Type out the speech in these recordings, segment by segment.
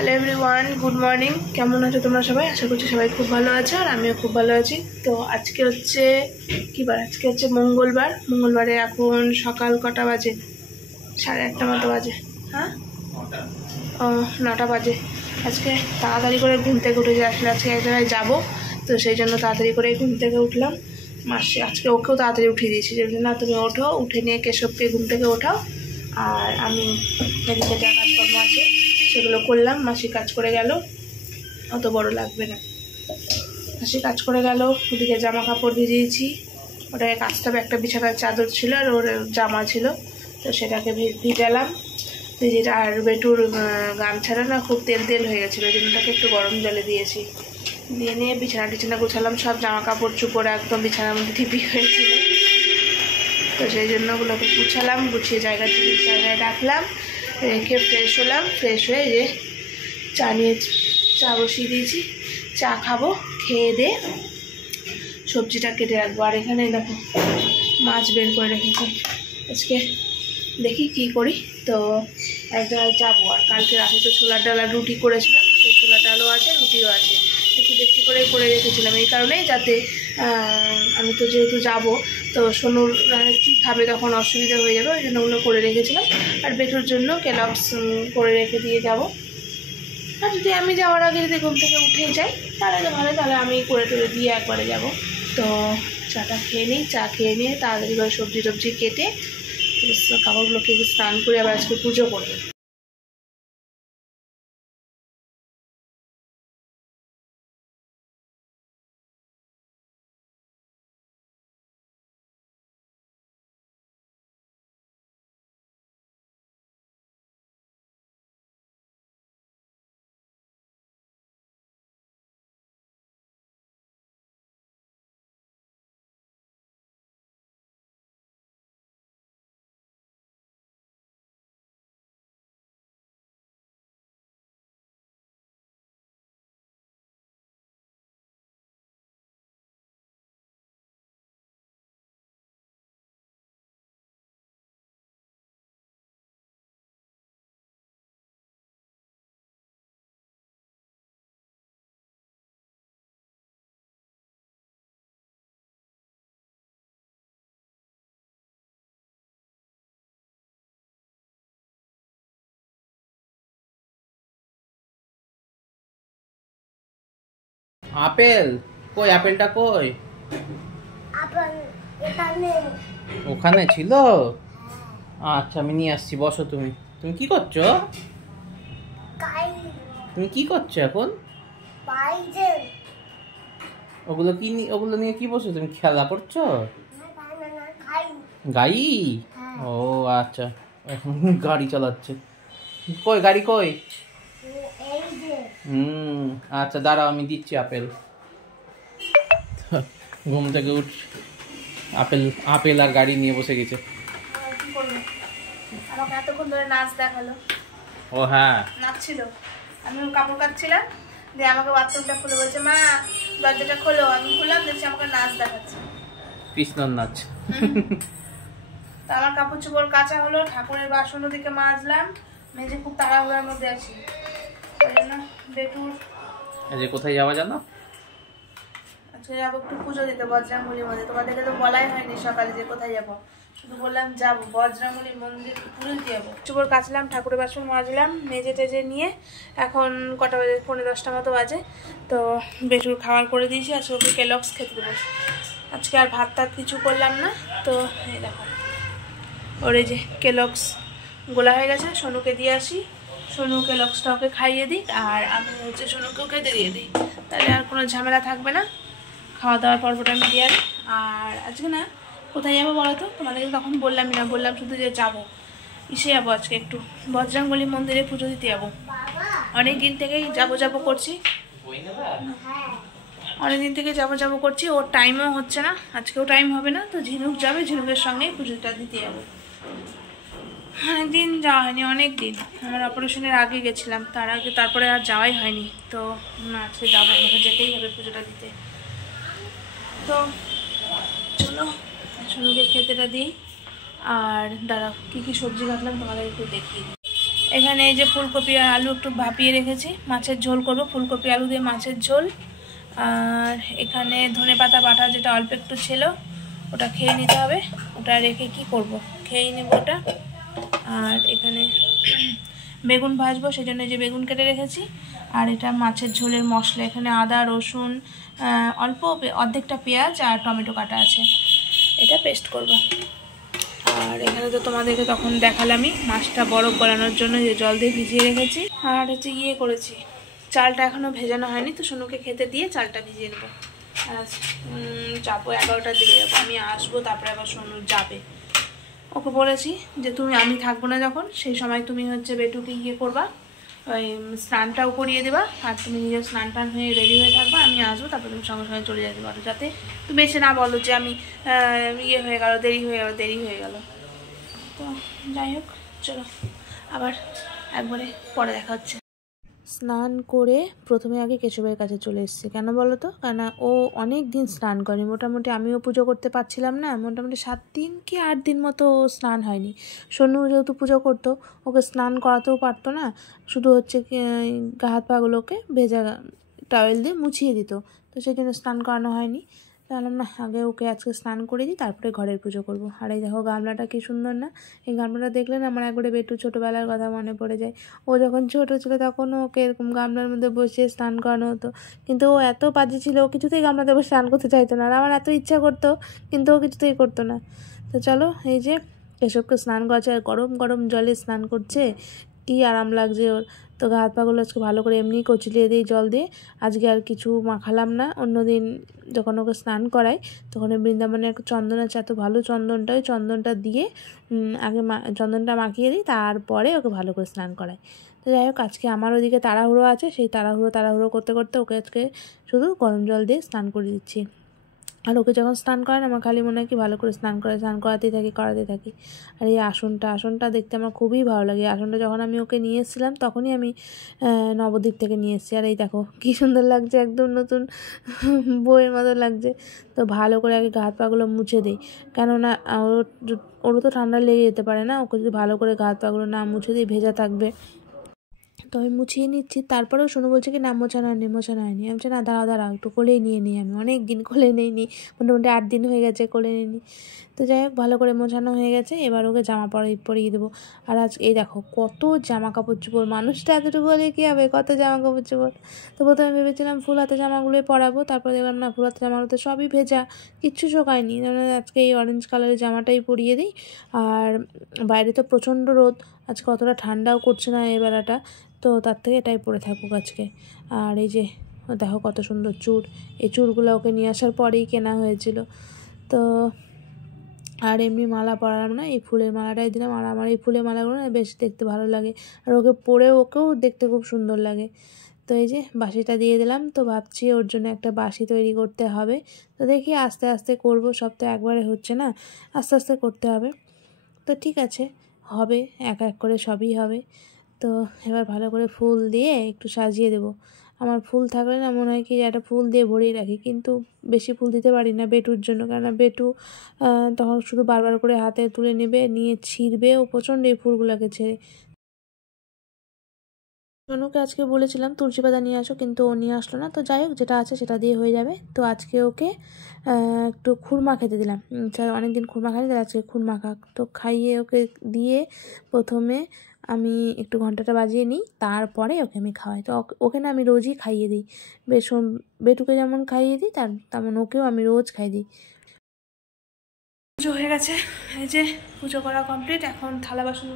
Hello everyone, good morning. কেমন আছো তোমরা সবাই? আশা করছি সবাই খুব ভালো আছো, আর আমিও খুব ভালো আছি। তো আজকে হচ্ছে কী বার? আজকে হচ্ছে মঙ্গলবারে এখন সকাল কটা বাজে? 1:30 মতো বাজে। হ্যাঁ, 9টা বাজে। আজকে তাড়াতাড়ি করে ঘুম থেকে উঠে আসলে আজকে এক জায়গায় যাবো, তো সেই জন্য তাড়াতাড়ি করে ঘুম থেকে উঠলাম। মাসি আজকে ওকেও তাড়াতাড়ি উঠিয়ে দিয়েছি, যে না তুমি ওঠো, উঠে নিয়ে কেশবকে ঘুম থেকে ওঠাও, আর আমি এদিকে যা কাজকর্ম আছে সেগুলো করলাম। মাসি কাজ করে গেল, অত বড় লাগবে না। মাসি কাজ করে গেল, ওদিকে জামা কাপড় ভিজিয়েছি, ওটাকে কাচতে হবে। একটা বিছানার চাদর ছিল আর ওর জামা ছিল, তো সেটাকে ভিজালাম। ভিজিয়ে আর বেটুর গামছাটা না খুব তেল তেল হয়ে গেছিলো, ওই জন্য তাকে একটু গরম জলে দিয়েছি। দিয়ে নিয়ে বিছানা গোছালাম, সব জামা কাপড় চুপড়ে একদম বিছানার মধ্যে ঢিপি হয়েছিল, তো সেই জন্য ওগুলোকে গুছালাম। গুছিয়ে জায়গায় রাখলাম, রেখে ফ্রেশ হলাম। ফ্রেশ হয়ে যে চা বসিয়ে দিয়েছি, চা খাবো। খেয়ে দিয়ে সবজিটা কেটে রাখবো। আর এখানে দেখো মাছ বের করে রেখেছি, আজকে দেখি কি করি। তো এক জায়গায় যাবো, আর কালকে রাতে তো ছোলার ডাল আর রুটি করেছিলাম, সেই ছোলার ডালও আছে, রুটিও আছে, একটু বেশি করে রেখেছিলাম এই কারণেই, যাতে আমি তো যেহেতু যাবো, তো সোনুর কী খাবে তখন অসুবিধা হয়ে যাবে, ওই জন্য ওগুলো করে রেখেছিলাম। আর বেটুর জন্য কেলগস করে রেখে দিয়ে যাব। আর যদি আমি যাওয়ার আগে যদি ঘুম থেকে উঠে যাই তাহলে তো ভালো, তাহলে আমি করে দিয়ে একবারে যাব। তো চাটা খেয়ে নিই, চা খেয়ে নিয়ে তাড়াতাড়ি করে সবজি টবজি কেটে কাপড়গুলোকে স্নান করে আবার আজকে পুজো করবো। আপেল কই? আপেলটা কই? আপেল এখানে। ওখানে ছিল? আচ্ছা, আমি নিয়ে আসছি, বসো। তুমি তুমি কি করছো? তুমি কি করছো এখন? বাইরে ওগুলো নিয়ে কি বসো? তুমি খেলা করছো? খাই। গাড়ি? ও আচ্ছা, এখন গাড়ি চালাচ্ছে। কই গাড়ি কই? এই যে আচ্ছা দাঁড়াও, আমি দিচ্ছি আপেল। ঘুম থেকে উঠ, আপেল আর গাড়ি নিয়ে বসে গেছে। কি করবো, আমাকে এতক্ষণ ধরে নাচ দেখালো। ও হ্যাঁ, নাচছিল, আমি কাপড় কাচ্ছিলাম, দিয়ে আমাকে বাথরুমটা খুলে বলছে মা দরজাটা খোলো। আমি খুললাম, দেখছি আমাকে নাচ দেখাচ্ছে, কৃষ্ণর নাচ। তা আমার কাপড় চোপড় কাচা হলো, ঠাকুরের বাসন দিকে মাজলাম, মেজে খুব তাড়াহুড়ার মধ্যে আছি। ওই জন্য বেটুর যে কোথায় যাওয়া জানো? আজকে যাবো একটু পুজো দিতে বজরাঙ্গলির মধ্যে। তোমাদেরকে তো বলাই হয়নি সকালে যে কোথায় যাবো, শুধু বললাম যাবো বজরাঙ্গলির মন্দির পুজো দিতে যাবো। চোপড় কাচলাম, ঠাকুরের বাসন মাজলাম, মেজে টেজে নিয়ে এখন কটা বাজে? 9:30 মতো বাজে। তো বেটুর খাবার করে দিয়েছি, আজকে ওকে কেলগস খেতে দেবো। আজকে আর ভাত টাত কিছু করলাম না। তো এই দেখো ওর এই যে কেলগস গোলা হয়ে গেছে, সোনুকে দিয়ে আসি, সোনু কেলগসটা ওকে খাইয়ে দিই, আর আমি হচ্ছে সোনুকেও খেতে দিয়ে দিই, তাহলে আর কোনো ঝামেলা থাকবে না। খাওয়া দাওয়ার পর্বটা আমি দিয়ে আসি। আর আজকে না কোথায় যাবো বলো তো? তোমাদেরকে তখন বললামই না, বললাম শুধু যে যাবো ইসে যাবো, আজকে একটু বজরাঙ্গলি মন্দিরে পুজো দিতে যাবো। অনেক দিন থেকেই যাবো করছি, অনেকদিন থেকে যাবো করছি, ওর টাইমও হচ্ছে না, আজকেও টাইম হবে না। তো ঝিনুক যাবে, ঝিনুকের সঙ্গেই পুজোটা দিতে যাবো। অনেকদিন যাওয়া হয়নি, অনেক দিন, আমার অপারেশনের আগে গেছিলাম, তারপরে আর যাওয়াই হয়নি। তো না, আজকে যাবো, আমাকে যেতেই হবে পুজোটা দিতে। তো চলো সোনুকে খেতেটা দিই। আর দাঁড়াও, কী কী সবজি কাটলাম তোমাদের একটু দেখিয়ে দিই। এখানে এই যে ফুলকপি আর আলু একটু ভাপিয়ে রেখেছি, মাছের ঝোল করব, ফুলকপি আলু দিয়ে মাছের ঝোল। আর এখানে ধনেপাতা বাটা যেটা অল্প একটু ছিল ওটা খেয়ে নিতে হবে, ওটা রেখে কি করব, খেয়েই নেব ওটা। আর এখানে বেগুন ভাজবো, সেই জন্য যে বেগুন কেটে রেখেছি। আর এটা মাছের ঝোলের মশলা, এখানে আদা রসুন অল্প অর্ধেকটা পেঁয়াজ আর টমেটো কাটা আছে, এটা পেস্ট করব। আর এখানে তো তোমাদেরকে তখন দেখালামই মাছটা বরফ গলানোর জন্য যে জল দিয়ে ভিজিয়ে রেখেছি। আর হচ্ছে করেছি, চালটা এখনও ভেজানো হয়নি, তো সোনুকে খেতে দিয়ে চালটা ভিজিয়ে নেবো। যাবো 11টার দিকে যাবো, আমি আসবো, তারপরে আবার সোনু যাবে। ওকে বলেছি যে আমি থাকবো না যখন, সেই সময় তুমি হচ্ছে বেটুকে করবা, ওই স্নানটাও করিয়ে দেবা, আর তুমি নিজের স্নান টান হয়ে রেডি হয়ে থাকবা, আমি আসবো, তারপর তুমি সঙ্গে সঙ্গে চলে যেতে পারো, যাতে তুমি এসে না বলো যে আমি হয়ে গেল, দেরি হয়ে গেল। তো যাই হোক, চলো আবার একবারে পরে দেখা হচ্ছে। স্নান করে প্রথমে আগে কেশবের কাছে চলে এসেছি, কেন বলো তো, কেন ও অনেক দিন স্নান করেনি, মোটামুটি আমিও পুজো করতে পারছিলাম না, মোটামুটি 7 দিন কি 8 দিন মতো স্নান হয়নি। সোনু যেহেতু পুজো করতো, ওকে স্নান করাতেও পারতো না, শুধু হচ্ছে গা হাত পাগুলোকে ভেজা টাওয়েল দিয়ে মুছিয়ে দিত, তো সেই জন্য স্নান করানো হয়নি। তাহলে না, আগে ওকে আজকে স্নান করে দিই, তারপরে ঘরের পুজো করব। আর এই দেখো গামলাটা কি সুন্দর না, এই গামলাটা দেখলে না আমার একবারে বেটু ছোটোবেলার কথা মনে পড়ে যায়। ও যখন ছোটো ছিল তখন ওকে এরকম গামলার মধ্যে বসে স্নান করানো হতো, কিন্তু ও এত বাজে ছিল, ও কিছুতেই গামলাতে বসে স্নান করতে চাইতো না, আর আমার এত ইচ্ছা করতো, কিন্তু ও কিছুতেই করতো না। তো চলো, এই যে কেশবকে স্নান করাচ্ছে, আর গরম গরম জলে স্নান করছে, কি আরাম লাগছে ওর। তো গা হাত পাগুলো আজকে ভালো করে এমনি কচলিয়ে দিই জল দিয়ে, আজকে আর কিছু মাখালাম না। অন্যদিন যখন ওকে স্নান করাই তখন বৃন্দাবনে একটা চন্দন আছে, এত ভালো চন্দনটা, ওই চন্দনটা দিয়ে আগে চন্দনটা মাখিয়ে দিই, তারপরে ওকে ভালো করে স্নান করাই। তো যাই হোক, আজকে আমার ওদিকে তাড়াহুড়ো আছে, সেই তাড়াহুড়ো করতে করতে ওকে আজকে শুধু গরম জল দিয়ে স্নান করে দিচ্ছি। আর ওকে যখন স্নান করেন আমার খালি মনে হয় কি ভালো করে স্নান করাতেই থাকি। আর এই আসনটা দেখতে আমার খুবই ভালো লাগে। আসনটা যখন আমি ওকে নিয়ে এসেছিলাম তখনই আমি নবদ্বীপ থেকে নিয়ে এসেছি। আর এই দেখো কী সুন্দর লাগছে, একদম নতুন বইয়ের মতো লাগছে। তো ভালো করে আগে গা হাত পাগুলো মুছে দিই, কেননা ওরও তো ঠান্ডা লেগে যেতে পারে না, ওকে যদি ভালো করে গা হাত পাগুলো না মুছে দিই ভেজা থাকবে। তো আমি মুছিয়ে নিচ্ছি, তারপরেও শোনো বলছে কি না মোছানো হয়নি। আমি বলছি না, দাঁড়াও একটু কোলেই নিয়ে নিই, আমি অনেক দিন কোলে নিইনি, মোটামুটি 8 দিন হয়ে গেছে কোলে নিইনি। তো যাই হোক, ভালো করে মোছানো হয়ে গেছে, এবার ওকে জামা পরিয়ে দেবো। আর আজ এই দেখো কত জামা কাপড় চোপড়, মানুষটা এতটুকু হলে কী হবে, কত জামা কাপড় চোপড়। তো প্রথমে ভেবেছিলাম ফুল হাতে জামাগুলোই পরাবো, তারপর দেখলাম না, ফুল হাতে জামাগুলো তো সবই ভেজা, কিচ্ছু শোকায়নি। আজকে এই অরেঞ্জ কালারের জামাটাই পরিয়ে দিই। আর বাইরে তো প্রচণ্ড রোদ, আজকে অতটা ঠান্ডাও করছে না এই বেলাটা, তো তার থেকে এটাই পরে থাকুক আজকে। আর এই যে দেখো কত সুন্দর চূড়, এই চূড়গুলো ওকে নিয়ে আসার পরেই কেনা হয়েছিল। তো আর এমনি মালা পরালাম না, এই ফুলের মালাটাই দিলাম। আর আমার এই ফুলের মালাগুলো না বেশ দেখতে ভালো লাগে, আর ওকে পরেও ওকেও দেখতে খুব সুন্দর লাগে। তো এই যে বাঁশিটা দিয়ে দিলাম, তো ভাবছি ওর জন্য একটা বাঁশি তৈরি করতে হবে। তো দেখি আস্তে আস্তে করব, সব তো একবারে হচ্ছে না, আস্তে আস্তে করতে হবে। তো ঠিক আছে, হবে, এক এক করে সবই হবে। তো এবার ভালো করে ফুল দিয়ে একটু সাজিয়ে দেবো। আমার ফুল থাকলে না মনে হয় কি একটা ফুল দিয়ে ভরিয়ে রাখি, কিন্তু বেশি ফুল দিতে পারি না বেটুর জন্য, কেননা বেটু তখন শুধু বারবার করে হাতে তুলে নেবে, নিয়ে ছিঁড়বে, ও প্রচণ্ড এই ফুলগুলোকে ছেড়ে। সোনুকে আজকে বলেছিলাম তুলসী পাতা নিয়ে আসো, কিন্তু ও নিয়ে আসলো না। তো যাই হোক, যেটা আছে সেটা দিয়ে হয়ে যাবে। তো আজকে ওকে একটু খুরমা খেতে দিলাম, অনেকদিন খুরমা খাইনি, আজকে খুরমা খাক। তো খাইয়ে ওকে দিয়ে প্রথমে আমি একটু ঘন্টাটা বাজিয়ে নিই, তারপরে ওকে আমি খাওয়াই। তো ওকে না আমি রোজই খাইয়ে দিই, বেটুকে যেমন খাইয়ে দিই তেমন ওকেও আমি রোজ খাইয়ে দিই। পুজো হয়ে গেছে, এই যে পুজো করা কমপ্লিট। এখন থালা বাসন,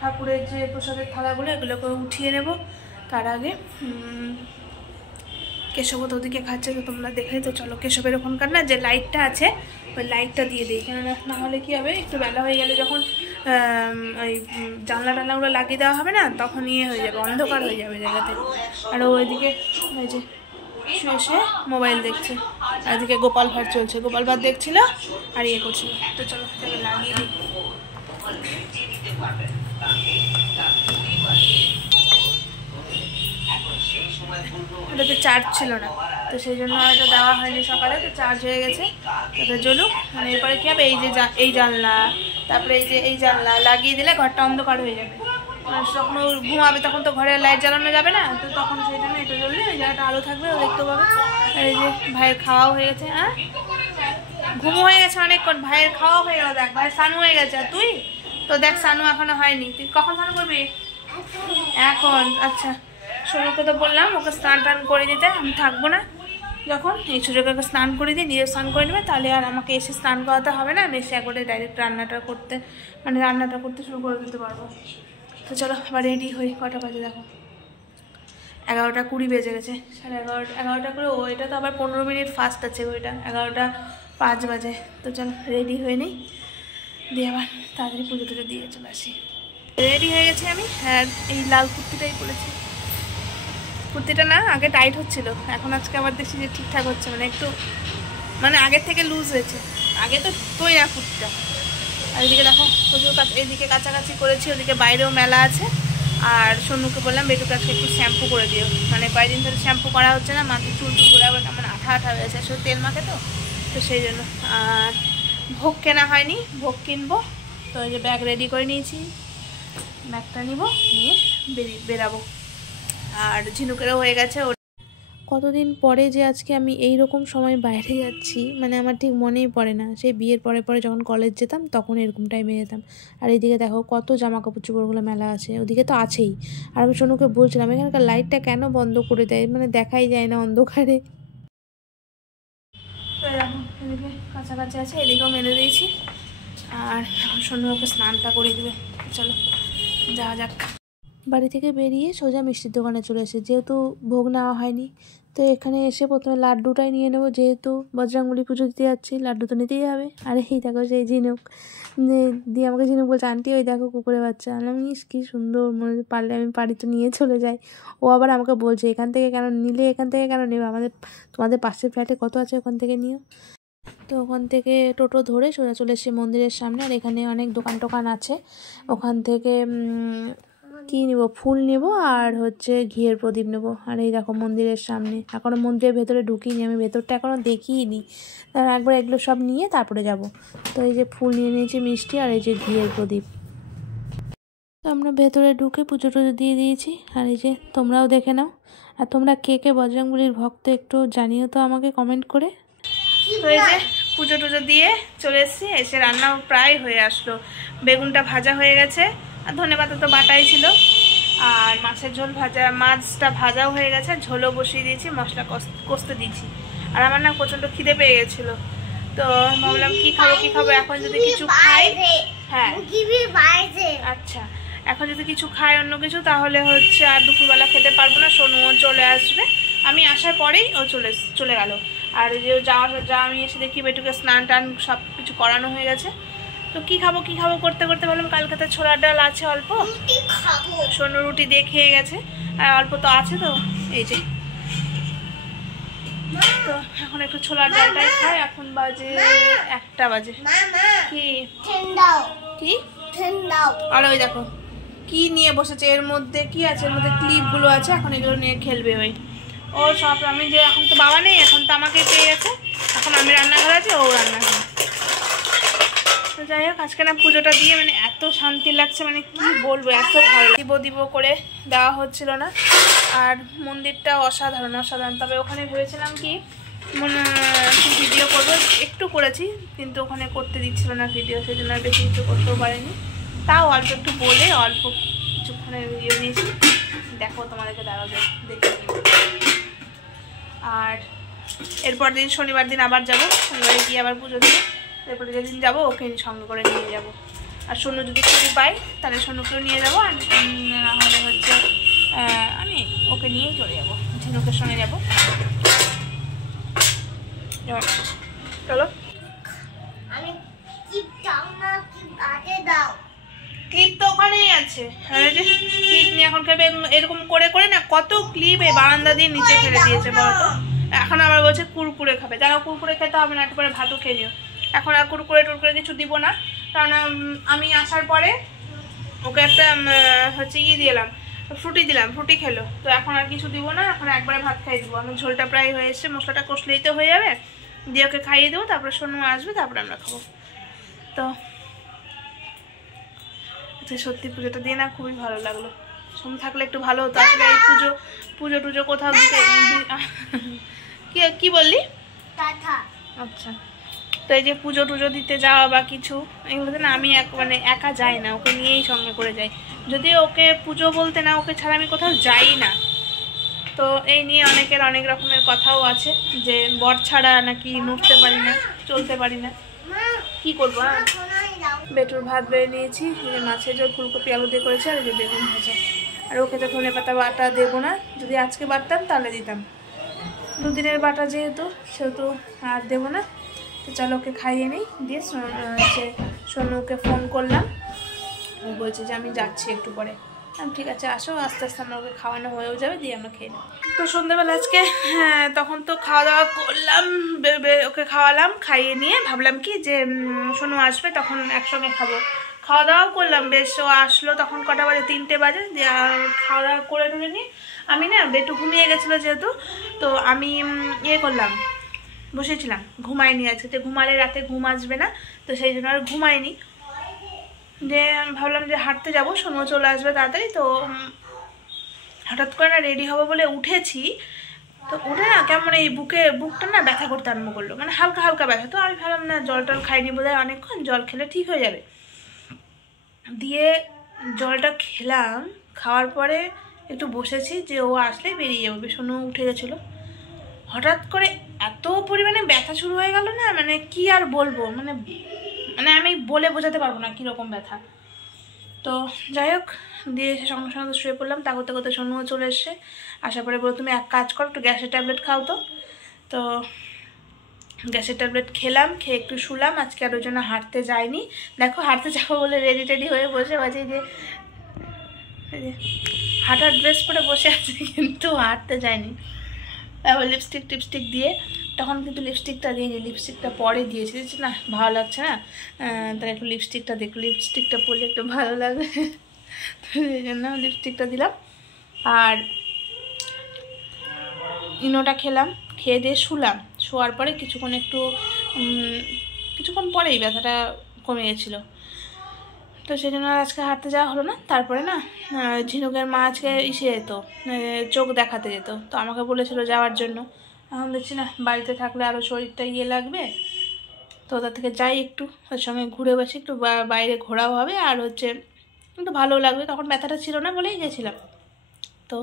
ঠাকুরের যে প্রসাদের থালাগুলো এগুলোকে উঠিয়ে নেব। তার আগে কেশব তো ওদিকে খাচ্ছে, তো তোমরা দেখলে তো, চলো কেশবের ওখানকার না যে লাইটটা আছে ওই লাইটটা দিয়ে দিই, কেননা না হলে কী হবে, একটু বেলা হয়ে গেলে যখন ওই জানলাগুলো লাগিয়ে দেওয়া হবে না, তখন হয়ে যাবে, অন্ধকার হয়ে যাবে জায়গাতে। আর ওইদিকে ওই যে শুয়ে মোবাইল দেখছে, আর এদিকে গোপাল ভাঁড় চলছে, গোপাল ভাঁড় দেখছিল আর করছিল। তো চলো লাগিয়ে দিই। এটাতে চার্জ ছিল না, তো সেই জন্য হয়তো দেওয়া হয়নি সকালে, তো চার্জ হয়ে গেছে। এটা জ্বলুক, মানে এরপরে কী হবে, এই যে এই জানলা, তারপরে এই যে এই জানলা লাগিয়ে দিলে ঘরটা অন্ধকার হয়ে যাবে। যখন ও ঘুমাবে তখন তো ঘরে লাইট জ্বালানো যাবে না, তো তখন সেই জন্য এটা জ্বললে ওই জায়গাটা আলো থাকবে, ও দেখতে পাবে। আর এই যে ভাইয়ের খাওয়াও হয়ে গেছে। হ্যাঁ ঘুম হয়ে গেছে অনেকক্ষণ, ভাইয়ের খাওয়া হয়ে গেল, দেখ ভাইয়ের স্নান হয়ে গেছে। আর তুই তো দেখ স্নানও এখনো হয়নি, তুই কখন স্নান করবি? এখন? আচ্ছা, সোনুকে তো বললাম ওকে স্নান টান করে দিতে, আমি থাকবো না যখন, এই সুযোগকে স্নান করে দিই, নিজে স্নান করে নেবে, তাহলে আর আমাকে এসে স্নান করাতে হবে না, আমি এসে একবারে ডাইরেক্ট রান্নাটা করতে শুরু করে দিতে পারবো। তো চলো আবার রেডি হই। কটা বাজে দেখো, 11:20 বেজে গেছে, 11:30 করে। ও এটা তো আবার 15 মিনিট ফাস্ট আছে, ওইটা 11:05 বাজে। তো চলো রেডি হয়ে নিই, দিয়ে আবার তাড়াতাড়ি পুজো টুজো দিয়ে চলে আসি। রেডি হয়ে গেছি আমি। হ্যাঁ এই লাল কুর্তিটাই পরেছি। কুর্তিটা না আগে টাইট হচ্ছিল, এখন আজকে আবার দেখছি যে ঠিকঠাক হচ্ছে, মানে একটু মানে আগের থেকে লুজ হয়েছে, আগে তো তোই না কুর্তিটা। আর এদিকে দেখো প্রচুর এদিকে কাছাকাছি করেছি, ওদিকে বাইরেও মেলা আছে। আর সোনুকে বললাম বেটুকে আজকে একটু শ্যাম্পু করে দিও, মানে কয়েকদিন ধরে শ্যাম্পু করা হচ্ছে না, মাথায় চুল টুলগুলো আবার কেমন আঠা আঠা হয়েছে, আসলে তেল মাখে তো সেই জন্য। আর ভোগ কেনা হয়নি, ভোগ কিনবো। তো এই যে ব্যাগ রেডি করে নিয়েছি, ব্যাগটা নিব, নিয়ে বেরাবো। আর ঝিনুকেরও হয়ে গেছে। কতদিন পরে যে আজকে আমি এই রকম সময় বাইরে যাচ্ছি, মানে আমার ঠিক মনেই পড়ে না। সেই বিয়ের পরে পরে যখন কলেজ যেতাম তখন এরকম টাইমে যেতাম। আর এইদিকে দেখো কত জামা কাপড় চোপড়গুলো মেলা আছে, ওদিকে তো আছেই। আর আমি সোনুকে বলছিলাম এখানকার লাইটটা কেন বন্ধ করে দেয়, মানে দেখাই যায় না অন্ধকারে। এদিকে কাছাকাছি আছে, এদিকেও মেলে দিয়েছি। আর এখন সোনু ওকে স্নানটা করে দেবে। চলো যাওয়া যাক। বাড়ি থেকে বেরিয়ে সোজা মিষ্টির দোকানে চলে এসে, যেহেতু ভোগ নেওয়া হয়নি, তো এখানে এসে প্রথমে লাড্ডুটাই নিয়ে নেবো, যেহেতু বজরংবলী পুজো দিতে যাচ্ছি, লাড্ডু তো নিতেই হবে। আর এই দেখো সেই ঝিনুক, দিয়ে আমাকে ঝিনুক বলছে আন্টি ওই দেখো কুকুরের বাচ্চা। আমি কি সুন্দর, মনে পারলে আমি বাড়ি তো নিয়ে চলে যাই। ও আবার আমাকে বলছে এখান থেকে কেন নিলে, এখান থেকে কেন নেবে, তোমাদের পাশের ফ্ল্যাটে কত আছে ওখান থেকে নিও। তো ওখান থেকে টোটো ধরে সোজা চলে এসে মন্দিরের সামনে। আর এখানে অনেক দোকান টোকান আছে, ওখান থেকে কি নেব, ফুল নেব আর হচ্ছে ঘিয়ের প্রদীপ নেব। আর এই দেখো মন্দিরের সামনে, এখনও মন্দিরের ভেতরে ঢুকিনি, আমি ভেতরটা এখনও দেখিইনি, একবার এগুলো সব নিয়ে তারপরে যাব। তো এই যে ফুল নিয়ে নিয়েছি, মিষ্টি, আর এই যে ঘিয়ের প্রদীপ। তো আমরা ভেতরে ঢুকে পুজো টুজো দিয়ে দিয়েছি। আর এই যে তোমরাও দেখে নাও। আর তোমরা কে কে বজরংবলীর ভক্ত একটু জানিও তো আমাকে কমেন্ট করে। তো এই যে পুজো টুজো দিয়ে চলে এসেছি, এসে রান্নাও প্রায় হয়ে আসলো। বেগুনটা ভাজা হয়ে গেছে, আর ধনেপাতা তো বাটাই ছিল, আর মাছের ঝোল মাছটা ভাজাও হয়ে গেছে, ঝোলও বসিয়ে দিয়েছি, মশলা কষতে দিয়েছি। আর আমার না প্রচণ্ড খিদে পেয়ে গেছিলো, তো ভাবলাম কি খাবো এখন যদি কিছু খাই। হ্যাঁ আচ্ছা, এখন যদি কিছু খাই অন্য কিছু, তাহলে হচ্ছে আর দুপুরবেলা খেতে পারবো না, সোনুও চলে আসবে, আমি আসার পরেই ও চলে গেল। আর যে আমি এসে দেখি বেটুকে স্নান টান সব কিছু করানো হয়ে গেছে। তো কি খাবো করতে করতে ভাবলাম কালকে তো ছোলার ডাল আছে অল্প, সোনু রুটি দিয়ে খেয়ে গেছে, আর অল্প তো আছে, তো এই যে তো এখন একটু ছোলার ডালটাই খাই। এখন বাজে 1টা বাজে। কি আর ওই দেখো কি নিয়ে বসেছে, এর মধ্যে কি আছে, এর মধ্যে ক্লিপগুলো আছে, এখন এগুলো নিয়ে খেলবে ওই ও সব। আমি যে এখন তো বাবা নেই, এখন তো আমাকে পেয়ে গেছে, এখন আমি রান্নাঘর আছে, ও রান্নাঘর। তো যাই হোক আজকে না পুজোটা দিয়ে মানে এত শান্তি লাগছে, মানে কি বলবো, এত ভালো দিব করে দেওয়া হচ্ছিল না। আর মন্দিরটা অসাধারণ। তবে ওখানে ভেবেছিলাম কি ভিডিও করবো, একটু করেছি, কিন্তু ওখানে করতে দিচ্ছিল না ভিডিও, সেই জন্য আর বেশি কিছু করতেও পারিনি। তাও অল্প একটু বলে অল্প কিছুক্ষণে ভিডিও নিয়েছি, দেখো তোমাদেরকে দাঁড়াবে দেখে। আর এরপর দিন শনিবার দিন আবার যাবো, শনিবারে গিয়ে আবার পুজো দেবো। এরপরে যেদিন যাবো ওকে সঙ্গে করে নিয়ে যাবো। আর সোনু যদি ছুটি পাই তাহলে সোনুকেও নিয়ে যাবো, আর না হলে হচ্ছে আমি ওকে নিয়েই চলে যাবো, ঝিনুকের সঙ্গে যাবো। চলো ক্লিপ তো ওখানেই আছে, ক্লিপ নিয়ে এখন খেলবে। এরকম করে করে না কত ক্লিপ এই বারান্দা দিয়ে নিচে ফেলে দিয়েছে বলতো। এখন আবার বলছে কুরকুরে খাবে, দেখো কুরকুরে খেতে হবে না, একটু পরে ভাতও খেয়ে নিও। এখন আর কুরকুরে টুরকুরে কিছু দিব না, কারণ আমি আসার পরে ওকে একটা হচ্ছে দিলাম, ফ্রুটি খেলো, তো এখন আর কিছু দিব না, এখন একবারে ভাত খাইয়ে দেবো। আমি ঝোলটা প্রায় হয়ে এসছে, মশলাটা কষলেই তো হয়ে যাবে, দিয়ে ওকে খাইয়ে দেবো, তারপরে সোনু আসবে, তারপরে আমরা খাবো। তো আজকে সত্যি পুজোটা দিয়ে না খুবই ভালো লাগলো। সোম থাকলে একটু ভালো হতো। আসলে এই পুজো টুজো কোথাও দিতে কি বললি? টাটা। আচ্ছা, তো এই যে পুজো টুজো দিতে যাওয়া বা কিছু এগুলোতে না আমি মানে একা যাই না, ওকে নিয়েই সঙ্গে করে যাই। যদি ওকে পুজো বলতে না, ওকে ছাড়া আমি কোথাও যাই না। তো এই নিয়ে অনেকের অনেক রকমের কথাও আছে যে বর ছাড়া নাকি নড়তে পারি না, চলতে পারি না। কি করবো? বেটুর ভাত বেড়ে নিয়েছি, মাছের ঝোল ফুলকপি আলু দিয়ে করেছি, আর এই যে বেগুন ভাজা। আর ওকে তো ধনে পাতা বাটা দেবো না, যদি আজকে বাটতাম তাহলে দিতাম, দুদিনের বাটা যেহেতু সেহেতু আর দেবো না। তো চলো ওকে খাইয়ে নিই। দিয়ে সোনুকে ফোন করলাম, ও বলছে যে আমি যাচ্ছি একটু পরে। ঠিক আছে আসো, আস্তে আস্তে আমরা ওকে খাওয়ানো হয়েও যাবে, দিয়ে আমরা খেয়ে নেব। তো সন্ধ্যাবেলা আজকে তখন তো খাওয়া দাওয়া করলাম, ওকে খাওয়ালাম, খাইয়ে নিয়ে ভাবলাম কি যে সোনু আসবে তখন একসঙ্গে খাবো। খাওয়া দাওয়াও করলাম বেশ, ও আসলো তখন কটা বাজে, 3টে বাজে। দিয়ে খাওয়া দাওয়া করে টুরে নিয়ে আমি না বেটু ঘুমিয়ে গেছিলো যেহেতু, তো আমি ইয়ে করলাম, বসেছিলাম, ঘুমাইনি আজকে। তো ঘুমালে রাতে ঘুম আসবে না, তো সেই জন্য আর ঘুমাইনি। যে ভাবলাম যে হাঁটতে যাবো, সোনু চলে আসবে তাড়াতাড়ি। তো হঠাৎ করে না রেডি হবো বলে উঠেছি, তো উঠে না কেমন এই বুকটা না ব্যথা করতে আরম্ভ করলো, মানে হালকা হালকা ব্যথা। তো আমি ভাবলাম না জল টল খাইনি বোধহয় অনেকক্ষণ, জল খেলে ঠিক হয়ে যাবে। দিয়ে জলটা খেলাম, খাওয়ার পরে একটু বসেছি যে ও আসলে বেরিয়ে যাবে। সোনু উঠে গেছিলো, হঠাৎ করে এত পরিমাণে ব্যথা শুরু হয়ে গেল না, মানে কি আর বলবো, মানে আমি বলে বোঝাতে পারবো না কীরকম ব্যথা। তো যাই হোক, দিয়ে এসে সঙ্গে সঙ্গে শুয়ে পড়লাম। তা করতে করতে সোনুও চলে এসছে। আসার পরে বলো তুমি এক কাজ করো, একটু গ্যাসের ট্যাবলেট খাও। তো গ্যাসের ট্যাবলেট খেলাম, খেয়ে একটু শুলাম। আজকে আর ওই জন্য হাঁটতে যাইনি। দেখো হাঁটতে যাবো বলে রেডি টেডি হয়ে বসে আছে, যে হাঁটার ড্রেস পরে বসে আছে, কিন্তু হাঁটতে যায়নি। তারপর লিপস্টিক দিয়ে, তখন কিন্তু লিপস্টিকটা দিইনি, লিপস্টিকটা পরে দিয়েছি, না ভালো লাগছে না, তাই একটু লিপস্টিকটা দেখো, লিপস্টিকটা পরলে একটু ভালো লাগবে, তো সেই জন্য লিপস্টিকটা দিলাম। আর ইনোটা খেলাম, খেয়ে দিয়ে শুলাম। শোয়ার পরে কিছুক্ষণ পরেই ব্যথাটা কমে গেছিলো। তো সেই জন্য আজকে হাঁটতে যাওয়া হলো না। তারপরে না ঝিনুকের মা আজকে যেত, চোখ দেখাতে যেত, তো আমাকে বলেছিল যাওয়ার জন্য। এখন দেখছি না বাড়িতে থাকলে আরও শরীরটা ইয়ে লাগবে, তো ওদের থেকে যাই, একটু ওর সঙ্গে ঘুরে বসি, একটু বাইরে ঘোরাও হবে, আর একটু ভালোও লাগবে। তখন ব্যথাটা ছিল না বলেই গেছিলাম। তো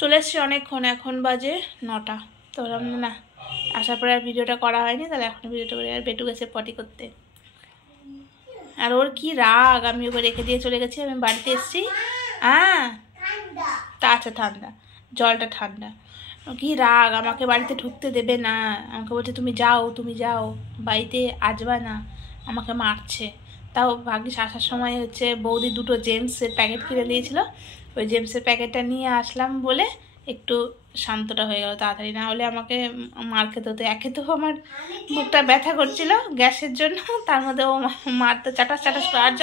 চলে এসছি অনেকক্ষণ, এখন বাজে 9টা। তো না আসার পরে আর ভিডিওটা করা হয়নি, তাহলে এখন ভিডিওটা করে। আর বেটু গেছে পটি করতে, আর ওর কি রাগ, আমি ওকে রেখে দিয়ে চলে গেছি। আমি বাড়িতে এসেছি, তা আচ্ছা ঠান্ডা, জলটা ঠান্ডা। কি রাগ, আমাকে বাড়িতে ঢুকতে দেবে না, আমাকে বলছে তুমি যাও বাড়িতে আসবা না, আমাকে মারছে। তাও ভাগ্যিস আসার সময় বৌদি 2টো জেমসের প্যাকেট কিনে দিয়েছিল, ওই জেমসের প্যাকেটটা নিয়ে আসলাম বলে একটু শান্তটা হয়ে গেল তাড়াতাড়ি, না হলে আমাকে মার খেতে হতো। একে তো আমার বুকটা ব্যথা করছিল গ্যাসের জন্য, তার মধ্যে ও মারতে চাটাস করে, আর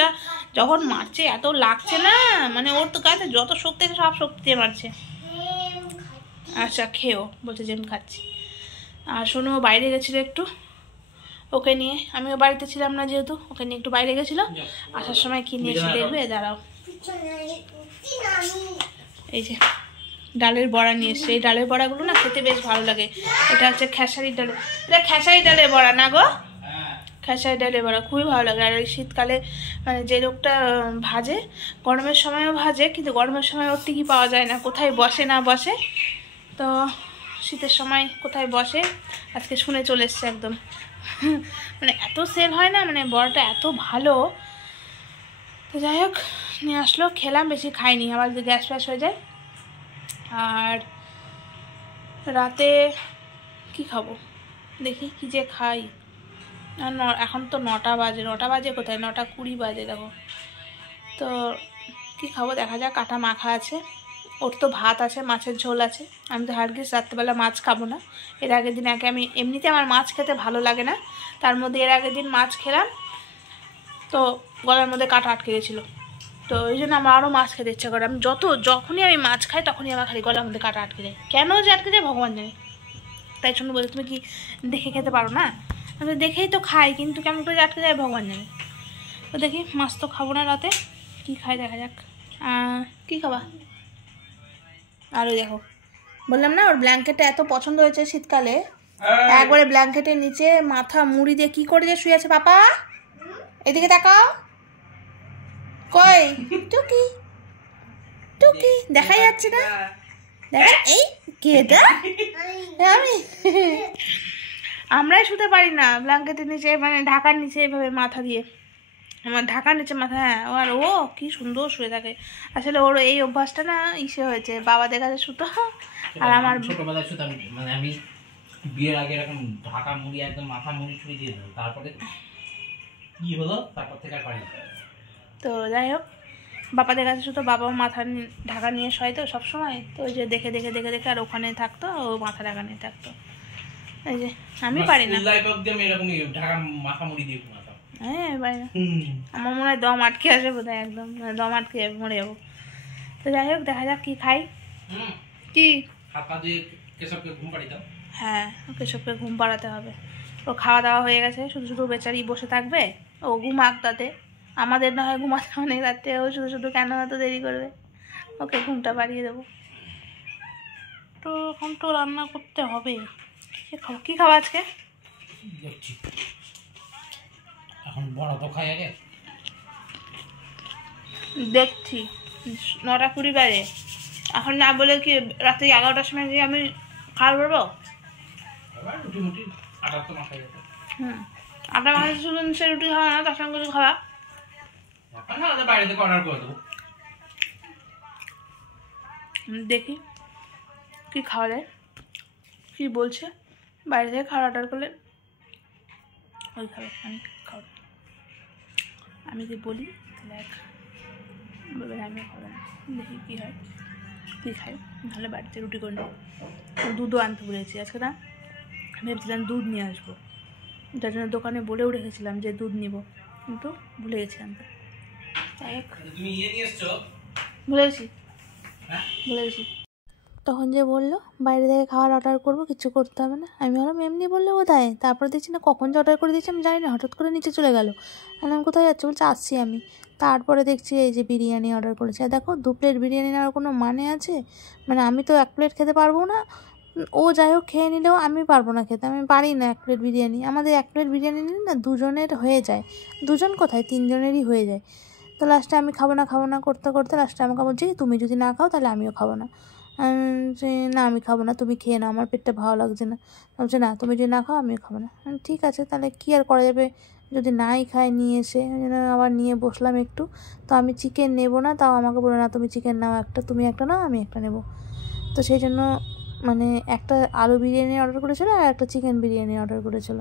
যখন মারছে এত লাগছে না, মানে ওর তো গাছে যত শক্তি আছে সব শক্তি দিয়ে মারছে। আচ্ছা খেয়েও বলছে যে আমি খাচ্ছি। আর শোনো বাইরে গেছিলো একটু, ওকে নিয়ে, আমিও বাড়িতে ছিলাম না যেহেতু, ওকে নিয়ে একটু বাইরে গেছিলো। আসার সময় কি নিয়ে এসে দেখবে, দাঁড়াও, এই যে ডালের বড়া নিয়ে এসছে। এই ডালের বড়াগুলো না খেতে বেশ ভালো লাগে। এটা হচ্ছে খেসারি ডালের, এটা খেসারি ডালের বড়া না গো, খেসারি ডালের বড়া খুবই ভালো লাগে। আর এই শীতকালে মানে যে লোকটা ভাজে, গরমের সময়ও ভাজে, কিন্তু গরমের সময় ওর টিকি পাওয়া যায় না, কোথায় বসে না বসে। তো শীতের সময় কোথায় বসে, আজকে শুনে চলে এসছে একদম, মানে এত সেল হয় না, মানে বড়াটা এত ভালো। তো যাই হোক নিয়ে আসলো, খেলাম, বেশি খাইনি, আবার যদি গ্যাস ফ্যাস হয়ে যায়। আর রাতে কি খাবো, দেখি কি যে খাই। আর এখন তো 9টা বাজে কোথায়, 9:20 বাজে দেখো। তো কি খাবো দেখা যাক, কাটা মাখা আছে, ওর তো ভাত আছে, মাছের ঝোল আছে। আমি তো হারগিস রাত্রেবেলা মাছ খাবো না। এর আগের দিন আমি এমনিতে আমার মাছ খেতে ভালো লাগে না, তার মধ্যে এর আগের দিন মাছ খেলাম, তো গলার মধ্যে কাটা আটকে গেছিলো। তো ওই জন্য আমার আরও মাছ খেতে ইচ্ছা করে। আমি যখনই আমি মাছ খাই তখনই আমার খালি গলার মধ্যে কাটা আটকে যায়, কেন যে আটকে যায় ভগবান জানে। তাই জন্য বলছে তুমি কি দেখে খেতে পারো না, আমি দেখেই তো খাই, কিন্তু কেমন করে আটকে যায় ভগবান জানে। তো দেখি মাছ তো খাবো না রাতে, কি কি খাই দেখা যাক। কি খাবা? আরও দেখো, বললাম না ওর ব্ল্যাঙ্কেটটা এত পছন্দ হয়েছে শীতকালে, একবারে ব্ল্যাঙ্কেটের নিচে মাথা মুড়ি দিয়ে কি করে যে শুয়ে আছে। পাপা এদিকে তাকাও, কই টুকি টুকি দেখাই যাচ্ছে না, দেখা এই কেটা আমি আমরাই শুতে পারি না ব্ল্যাঙ্কেটের নিচে, মানে ঢাকার নিচে এভাবে মাথা দিয়ে, আমার ঢাকার নিচে মাথা। হ্যাঁ, আর ও কি সুন্দর শুয়ে থাকে। আসলে ওর এই অভ্যাসটা না ইসে হয়েছে, বাবাদের কাছে শুতো। আর আমার ছোটবেলায় শুতাম, মানে আমি বিয়ের আগে এরকম ঢাকা মুড়ি একদম মাথা মুড়ি ছুঁয়ে দিয়ে দিল, তারপরে কি হলো তারপর থেকে আর পারি। তো যাই হোক, বাবাদের কাছে শুতো, বাবাও মাথা ঢাকা নিয়ে শয় তো সবসময়, তো ওই যে দেখে দেখে দেখে দেখে আর ওখানে থাকতো, ও মাথা ঢাকা নিয়ে থাকতো। এই যে আমি পারি না, ঢাকা মাথা মুড়ি দিয়ে ঘুমাতাম। হ্যাঁ পারি না, আমার মনে হয় দম আটকে আসে বোধহয়, একদম দম আটকে মরে যাবো। তো যাই হোক দেখা যাক কি খাই। কি হাত পা দিয়ে কেশবকে ঘুম পাড়ি দাও। হ্যাঁ, কেশবকে ঘুম পাড়াতে হবে। ও খাওয়া দাওয়া হয়ে গেছে, শুধু শুধু বেচারি বসে থাকবে, ও ঘুমাক তাতে। আমাদের না হয় ঘুমাতে অনেক রাত্রে, ও শুধু শুধু কেন এত দেরি করবে, ওকে ঘুমটা পাড়িয়ে দেবো। তো এখন তো রান্না করতে হবে। কি খাবো আজকে? দেখছি, এখন বড় তো খাই আগে। দেখছি 9:20 বাজে, এখন না বলে কি রাত্রি 11টার সময় গিয়ে আমি খাওয়া করবো? রুটি মুটি আটা তো মাখাই যেত। আটা মাখা শুধু সে রুটি খাওয়া না, তার সঙ্গে কিছু খাওয়া। এখন আমাদের বাইরে থেকে অর্ডার করে দেবো। দেখি কি খাওয়া যায়, কি বলছে। বাইরে থেকে খাওয়া অর্ডার করলে ওই খাবে, আমি খাবো। আমি যদি বলি তাহলে বলবে আমি খাবো না। দেখি কী হয়, কী খাই, নাহলে বাড়িতে রুটি করে নেবো। দুধও আনতে ভুলেছি আজকে না, ভেবেছিলাম দুধ নিয়ে আসবো, যার জন্য দোকানে বলেও রেখেছিলাম যে দুধ নিব, কিন্তু ভুলে গেছি আনতে। তাই তুমি ইয়ে নিয়ে এসছো? ভুলে গেছি, ভুলে গেছি। তখন যে বললো বাইরে থেকে খাবার অর্ডার করবো, কিছু করতে হবে না, আমি ভাবলাম এমনি বললে বোধহয়। তারপরে দেখছি না কখন যে অর্ডার করে দিয়েছি আমি জানি না, হঠাৎ করে নিচে চলে গেলো। আমি কোথায় যাচ্ছি, বলছে আসছি আমি। তারপরে দেখছি এই যে বিরিয়ানি অর্ডার করেছে। আর দেখো 2 প্লেট বিরিয়ানি নেওয়ার কোনো মানে আছে? মানে আমি তো 1 প্লেট খেতে পারবো না, ও যাই হোক খেয়ে নিলেও আমি পারবো না খেতে, আমি পারি না 1 প্লেট বিরিয়ানি। আমাদের 1 প্লেট বিরিয়ানি নিলে না 2 জনের হয়ে যায়, 2 জন কোথায় 3 জনেরই হয়ে যায়। তো লাস্টে আমি খাবো না করতে করতে লাস্টে আমাকে বলছি তুমি যদি না খাও তাহলে আমিও খাবো না। যে না আমি খাবো না, তুমি খেয়ে নাও, আমার পেটটা ভালো লাগছে না। বলছে না তুমি যদি না খাও আমিও খাবো না। ঠিক আছে তাহলে কী আর করা যাবে, যদি নাই খায় নিয়ে এসে আবার নিয়ে বসলাম একটু। তো আমি চিকেন নেবো না, তাও আমাকে বলে না তুমি চিকেন নাও একটা, তুমি একটা নাও আমি একটা নেবো। তো সেই জন্য মানে একটা আলু বিরিয়ানি অর্ডার করেছিল আর একটা চিকেন বিরিয়ানি অর্ডার করেছিল।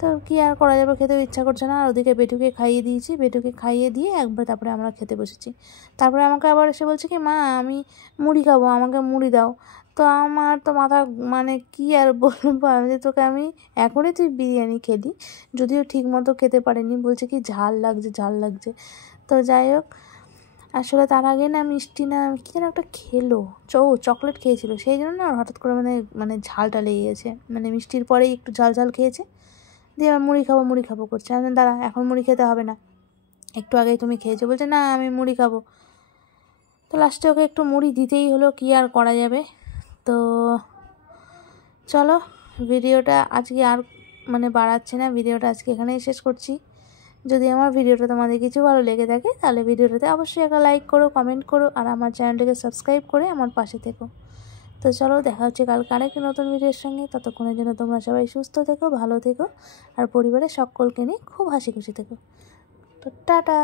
তো কী আর করা যাবে, খেতেও ইচ্ছা করছে না। আর ওদিকে বেটুকে খাইয়ে দিয়েছি, বেটুকে খাইয়ে দিয়ে একবার তারপরে আমরা খেতে বসেছি। তারপরে আমাকে আবার এসে বলছে কি মা আমি মুড়ি খাবো, আমাকে মুড়ি দাও। তো আমার তো মাথা মানে কি আর বলবো, আমি যে তোকে আমি এখনই তুই বিরিয়ানি খেলি, যদিও ঠিক মতো খেতে পারিনি, বলছে কি ঝাল লাগছে ঝাল লাগছে। তো যাই হোক, আসলে তার আগে না মিষ্টি না কী যেন একটা খেলো, চকলেট খেয়েছিল, সেই জন্য না হঠাৎ করে মানে ঝালটা লেগে গেছে, মানে মিষ্টির পরেই একটু ঝাল ঝাল খেয়েছে। দিয়ে আবার মুড়ি খাবো করছে। আমি দাঁড়া এখন মুড়ি খেতে হবে না, একটু আগেই তুমি খেয়েছো। বলছে না আমি মুড়ি খাবো। তো লাস্টে ওকে একটু মুড়ি দিতেই হলো, কি আর করা যাবে। তো চলো ভিডিওটা আজকে আর মানে বাড়াচ্ছি না, ভিডিওটা আজকে এখানেই শেষ করছি। যদি আমার ভিডিওটা তোমাদের কিছু ভালো লেগে থাকে তাহলে ভিডিওটাতে অবশ্যই একটা লাইক করো, কমেন্ট করো, আর আমার চ্যানেলটাকে সাবস্ক্রাইব করে আমার পাশে থেকো। তো চলো দেখা হচ্ছে কালকে আরেকটি নতুন ভিডিওর সঙ্গে। ততক্ষণের জন্য তোমরা সবাই সুস্থ থেকো, ভালো থেকো, আর পরিবারের সকলকে নিয়ে খুব হাসি খুশি থেকো। তো টাটা।